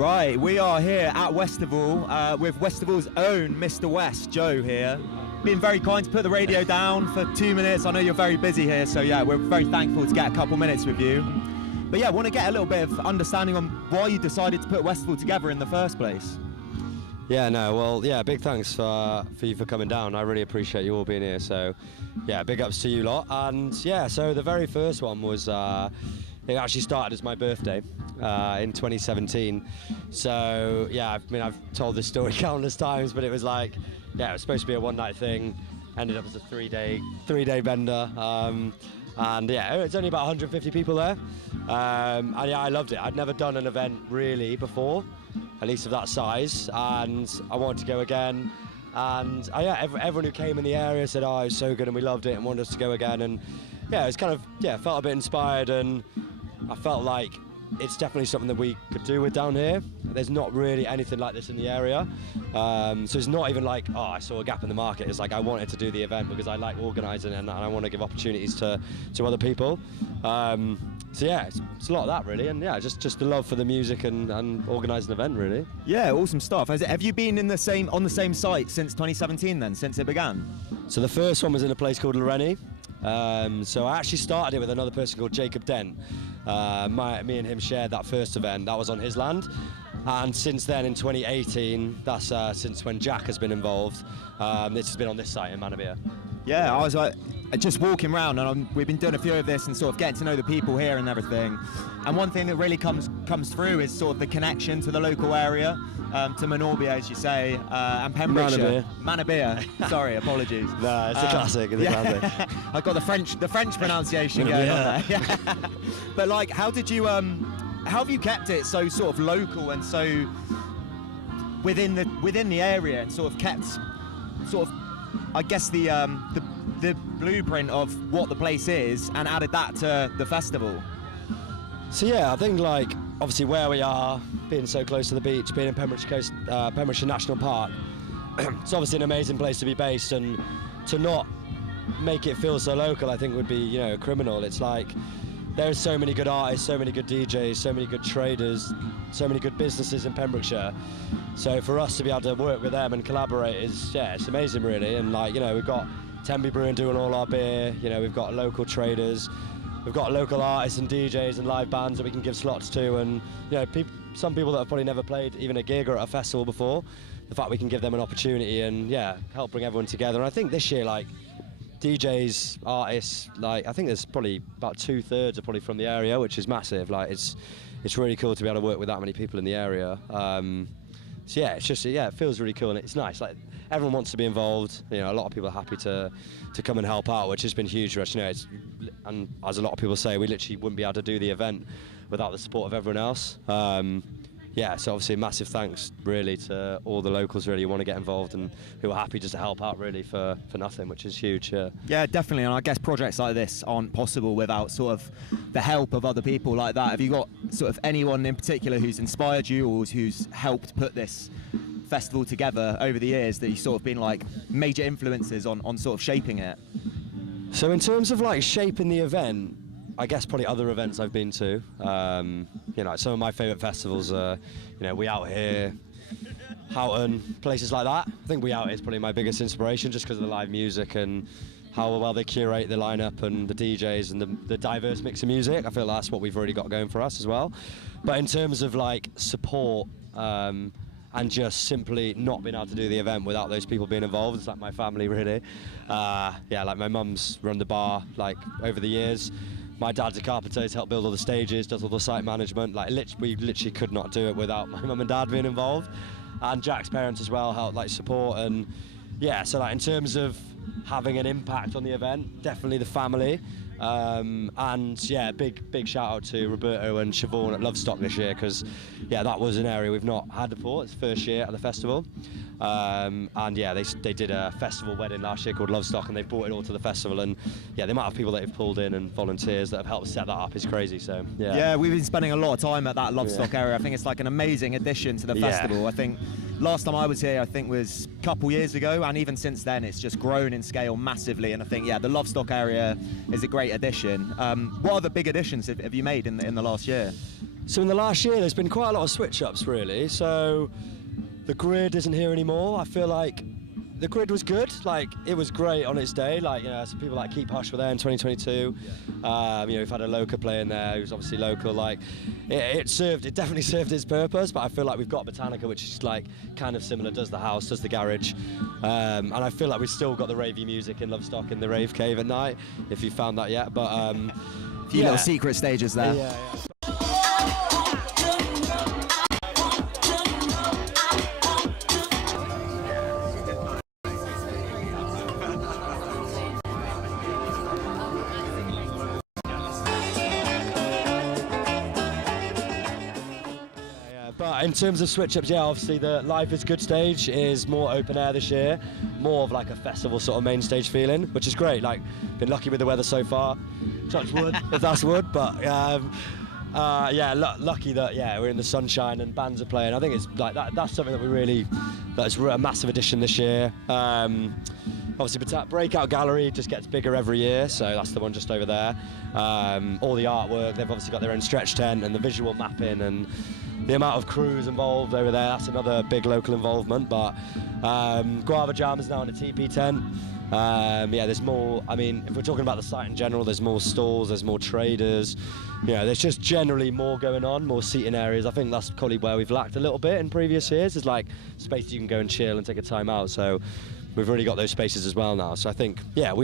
Right, we are here at Westival with Westival's own Mr. West, Joe here. Been very kind to put the radio down for 2 minutes. I know you're very busy here, so yeah, we're very thankful to get a couple minutes with you. But yeah, I want to get a little bit of understanding on why you decided to put Westival together in the first place. Yeah, no, well, yeah, big thanks for you for coming down. I really appreciate you all being here. So, yeah, big ups to you lot. And yeah, so the very first one was, it actually started as my birthday in 2017. So, yeah, I mean, I've told this story countless times, but it was like, yeah, it was supposed to be a one-night thing. Ended up as a three-day bender. And yeah, it's only about 150 people there. And yeah, I loved it. I'd never done an event really before, at least of that size, and I wanted to go again. And yeah, everyone who came in the area said, oh, it was so good and we loved it and wanted us to go again. And yeah, it was kind of, yeah, felt a bit inspired, and I felt like it's definitely something that we could do with down here. There's not really anything like this in the area. So it's not even like, oh, I saw a gap in the market. It's like I wanted to do the event because I like organising and I want to give opportunities to other people. So yeah, it's a lot of that really, and yeah, just the love for the music and organising an event really. Yeah, awesome stuff. Have you been on the same site since 2017 then, since it began? So the first one was in a place called Loreni. So I actually started it with another person called Jacob Dent. Me and him shared that first event. That was on his land. And since then, in 2018, that's since when Jack has been involved, this has been on this site in Manabia. Yeah, I was just walking around, and we've been doing a few of this and sort of getting to know the people here and everything. And one thing that really comes through is sort of the connection to the local area, to Menorby, as you say, and Pembrokeshire. Manabia. Sorry, apologies. No, it's a classic. It's a classic. I got the French pronunciation going on there. But like, how have you kept it so sort of local and so within the area, and sort of kept sort of, I guess, the blueprint of what the place is, and added that to the festival? So yeah, I think like obviously where we are, being so close to the beach, being in Pembrokeshire National Park, it's obviously an amazing place to be based, and to not make it feel so local, I think would be, you know, criminal. It's like there's so many good artists, so many good DJs, so many good traders, so many good businesses in Pembrokeshire. So for us to be able to work with them and collaborate is, yeah, it's amazing really. And like, you know, we've got Tenby Brewing doing all our beer, you know, we've got local traders, we've got local artists and DJs and live bands that we can give slots to, and you know, some people that have probably never played even a gig or at a festival before, the fact we can give them an opportunity and yeah, help bring everyone together. And I think this year, like, DJs, artists, like, I think there's probably about 2/3 are probably from the area, which is massive. Like, it's really cool to be able to work with that many people in the area. So yeah, it's just, yeah, it feels really cool, and it's nice. Like, everyone wants to be involved. You know, a lot of people are happy to come and help out, which has been huge for us. You know, and as a lot of people say, we literally wouldn't be able to do the event without the support of everyone else. Yeah, so obviously massive thanks really to all the locals really who want to get involved and who are happy just to help out really for nothing, which is huge. Yeah, definitely, and I guess projects like this aren't possible without sort of the help of other people like that. Have you got sort of anyone in particular who's inspired you or who's helped put this festival together over the years that you've sort of been like major influences on sort of shaping it? So in terms of like shaping the event, I guess probably other events I've been to. You know, some of my favourite festivals are, you know, We Out Here, Houghton, places like that. I think We Out Here is probably my biggest inspiration, just because of the live music and how well they curate the lineup and the DJs and the diverse mix of music. I feel that's what we've already got going for us as well. But in terms of like support, and just simply not being able to do the event without those people being involved, it's like my family really. Yeah, like my mum's run the bar like over the years. My dad's a carpenter, he's helped build all the stages, does all the site management. Like we literally could not do it without my mum and dad being involved. And Jack's parents as well helped like support. And yeah, so like in terms of having an impact on the event, definitely the family. And yeah, big shout out to Roberto and Siobhan at Lovestock this year, because yeah, that was an area we've not had before. It's first year at the festival. And yeah, they did a festival wedding last year called Lovestock, and they've brought it all to the festival. And yeah, the amount of people that have pulled in and volunteers that have helped set that up is crazy. So yeah. Yeah, we've been spending a lot of time at that Lovestock area. I think it's like an amazing addition to the festival. I think last time I was here, I think was a couple years ago, and even since then, it's just grown in scale massively. And I think, yeah, the Lovestock area is a great addition. What other big additions have you made in the last year? So in the last year, there's been quite a lot of switch-ups, really. So the grid isn't here anymore. I feel like the grid was good. Like, it was great on its day. Like, you know, some people like Keep Hush were there in 2022. You know, we've had a Loca playing there who's obviously local. Like, it definitely served its purpose, but I feel like we've got Botanica, which is like kind of similar, does the house, does the garage. And I feel like we've still got the ravey music in Lovestock in the rave cave at night, if you found that yet. But a few little secret stages there. Yeah. But in terms of switch-ups, yeah, obviously the Life is Good stage is more open air this year, more of like a festival sort of main stage feeling, which is great. Like, been lucky with the weather so far. Touch wood, if that's wood, but yeah, lucky that we're in the sunshine and bands are playing. I think it's like that's something that's a massive addition this year. Obviously, Breakout Gallery just gets bigger every year, so that's the one just over there. All the artwork, they've obviously got their own stretch tent and the visual mapping and the amount of crews involved over there, that's another big local involvement. But Guava Jam is now in a TP tent. Yeah, there's more. I mean, if we're talking about the site in general, there's more stalls, there's more traders. You know, there's just generally more going on, more seating areas. I think that's probably where we've lacked a little bit in previous years. Is like spaces you can go and chill and take a time out. So we've really got those spaces as well now. So I think, yeah,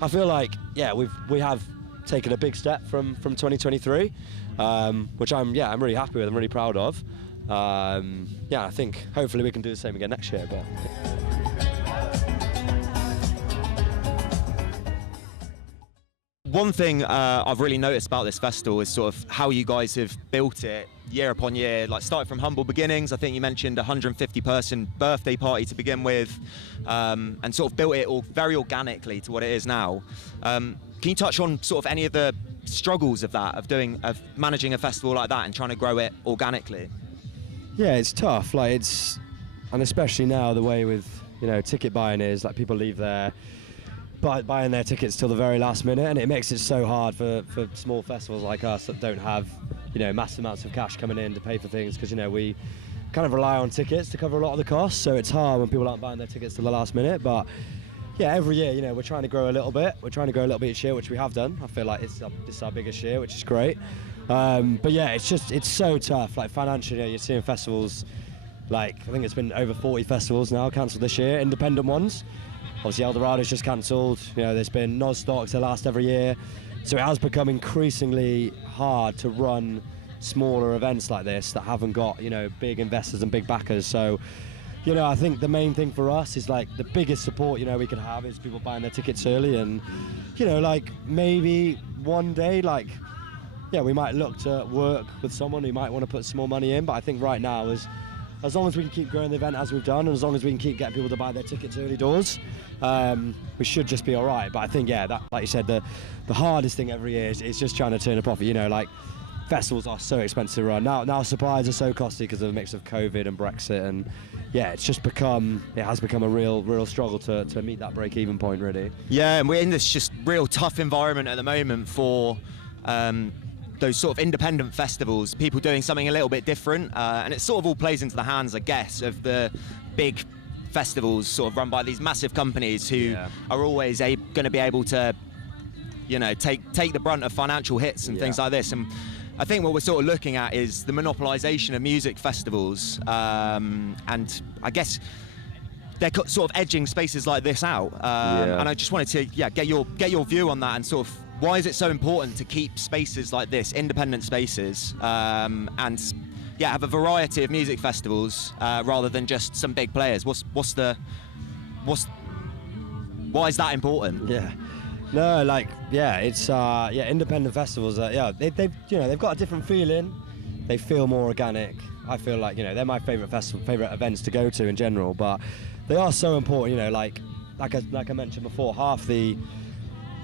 I feel like, yeah, we have taken a big step from 2023, which I'm really happy with. I'm really proud of. Yeah, I think hopefully we can do the same again next year. But one thing I've really noticed about this festival is sort of how you guys have built it year upon year, like started from humble beginnings. I think you mentioned 150-person birthday party to begin with, and sort of built it all very organically to what it is now. Can you touch on sort of any of the struggles of that, of managing a festival like that and trying to grow it organically? Yeah, it's tough. Like and especially now the way with ticket buying is like people leave there buying their tickets till the very last minute, and it makes it so hard for small festivals like us that don't have massive amounts of cash coming in to pay for things, because we kind of rely on tickets to cover a lot of the costs. So it's hard when people aren't buying their tickets till the last minute. But yeah, every year we're trying to grow a little bit. We're trying to grow a little bit each year, which we have done. I feel like this is our biggest year, which is great. But yeah, it's so tough. Like financially, you're seeing festivals, like I think it's been over 40 festivals now cancelled this year, independent ones. Obviously Eldorado's just cancelled. There's been Nostock's the last every year. So it has become increasingly hard to run smaller events like this that haven't got big investors and big backers. So I think the main thing for us is like the biggest support we can have is people buying their tickets early, and like maybe one day we might look to work with someone who might want to put some more money in. But I think right now as long as we can keep growing the event as we've done, and as long as we can keep getting people to buy their tickets early doors, we should just be all right. But I think, yeah, that, like you said, the hardest thing every year is just trying to turn a profit. Like festivals are so expensive to run. Now supplies are so costly because of a mix of COVID and Brexit, and yeah, it has become a real struggle to meet that break-even point, really. Yeah, and we're in this just real tough environment at the moment for those sort of independent festivals, people doing something a little bit different, and it sort of all plays into the hands, I guess, of the big festivals sort of run by these massive companies who are always going to be able to, take the brunt of financial hits and things like this. And I think what we're sort of looking at is the monopolisation of music festivals, and I guess they're sort of edging spaces like this out. And I just wanted to get your view on that, and sort of why is it so important to keep spaces like this, independent spaces, and have a variety of music festivals rather than just some big players? Why is that important? Yeah. No, it's independent festivals. They've got a different feeling. They feel more organic. I feel like they're my favourite events to go to in general. But they are so important. Like I mentioned before,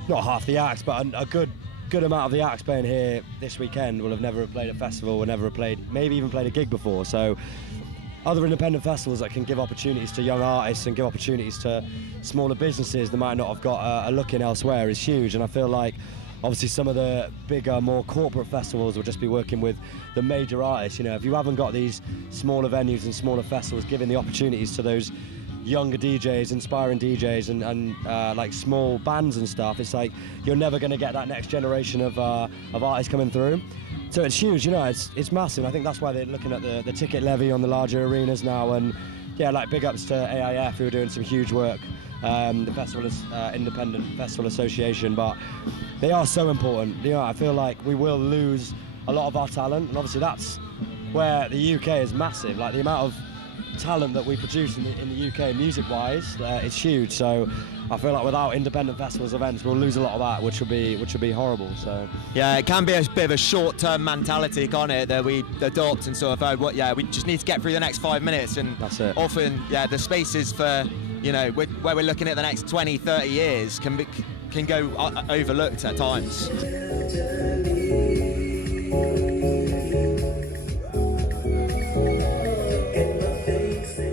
not half the acts, but a good amount of the acts playing here this weekend will have never played a festival, will never have played, maybe even played a gig before. So other independent festivals that can give opportunities to young artists and give opportunities to smaller businesses that might not have got a look in elsewhere is huge. And I feel like obviously some of the bigger, more corporate festivals will just be working with the major artists. You know, if you haven't got these smaller venues and smaller festivals giving the opportunities to those younger DJs, inspiring DJs, and like small bands and stuff, it's like you're never going to get that next generation of artists coming through. So it's huge, you know, it's massive. I think that's why they're looking at the ticket levy on the larger arenas now, and yeah, like big ups to AIF who are doing some huge work. The festival is Independent Festival Association, but they are so important. You know, I feel like we will lose a lot of our talent, and obviously that's where the UK is massive. Like the amount of talent that we produce in the UK music-wise, it's huge. So I feel like without independent festivals events, we'll lose a lot of that, which would be horrible. So yeah, it can be a bit of a short-term mentality, can't it, that we adopt and sort of we just need to get through the next 5 minutes, and that's it. Often, yeah, the spaces for, you know, where we're looking at the next 20, 30 years can go overlooked at times.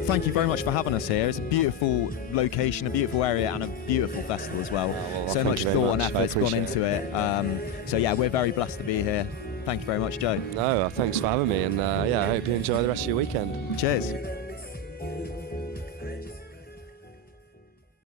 Thank you very much for having us here. It's a beautiful location, a beautiful area, and a beautiful festival as well. So much thought and effort's gone into it. So yeah, we're very blessed to be here. Thank you very much, Joe. No, thanks for having me, and yeah, I hope you enjoy the rest of your weekend. Cheers.